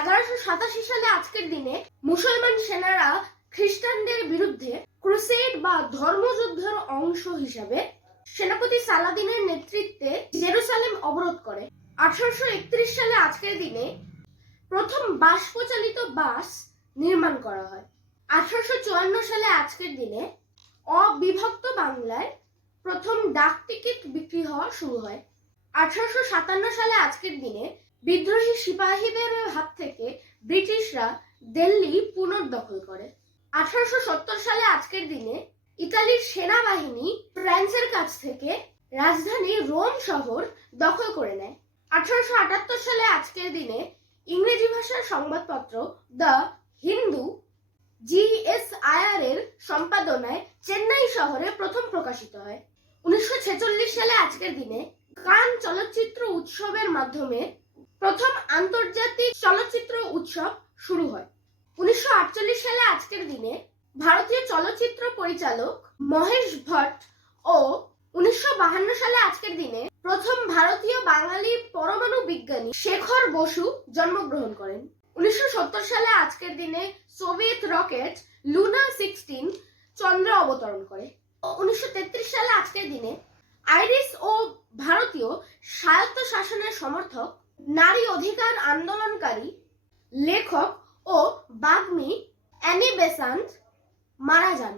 এগারোশো সালে আজকের দিনে মুসলমান সেনারা খ্রিস্টানদের বিরুদ্ধে ক্রুসেড বা ধর্মযুদ্ধের অংশ হিসাবে সেনাপতি সালাদিনের নেতৃত্বে জেরুসালেম অবরোধ করে। আঠারোশো একত্রিশ সালে আজকের দিনে প্রথম বাষ্পচালিত বাস নির্মাণ করা হয়। আঠারোশো চুয়ান্ন সালে আজকের দিনে অবিভক্ত বাংলায় প্রথম ডাক টিকিট বিক্রি হওয়া শুরু হয়। আঠারোশো সাতান্ন সালে আজকের দিনে বিদ্রোহী সিপাহীদের হাত থেকে ব্রিটিশরা দিল্লি পুনর্দখল করে। আঠারোশো সত্তর সালে আজকের দিনে ইতালির সেনাবাহিনী ফ্রান্সের কাছ থেকে রাজধানী রোম শহর দখল করে নেয়। আঠারোশো আটাত্তর সালে আজকের দিনে ইংরেজি ভাষার সংবাদপত্র দ্য হিন্দু জিএসআইআর এর সম্পাদনায় চেন্নাই শহরে প্রথম প্রকাশিত হয়। উনিশশো ছেচল্লিশ সালে আজকের দিনে কান চলচ্চিত্র উৎসবের মাধ্যমে প্রথম আন্তর্জাতিক চলচ্চিত্র উৎসব শুরু হয়। উনিশশো আটচল্লিশ সালে আজকের দিনে ভারতীয় চলচ্চিত্র পরিচালক মহেশ ভট্ট ও উনিশশো সালে আজকের দিনে প্রথম ভারতীয় বাঙালি পরমাণু বিজ্ঞানী শেখর বসু জন্মগ্রহণ করেন। উনিশশো সত্তর সালে আজকের দিনে সোভিয়েত রকেট লুনা সিক্সটিন চন্দ্র অবতরণ করে। উনিশশো তেত্রিশ সালে আজকের দিনে আইরিস ও ভারতীয় স্বায়ত্ত শাসনের সমর্থক নারী অধিকার আন্দোলনকারী লেখক ও বাগ্মী অ্যানি বেসান্ত মারা যান।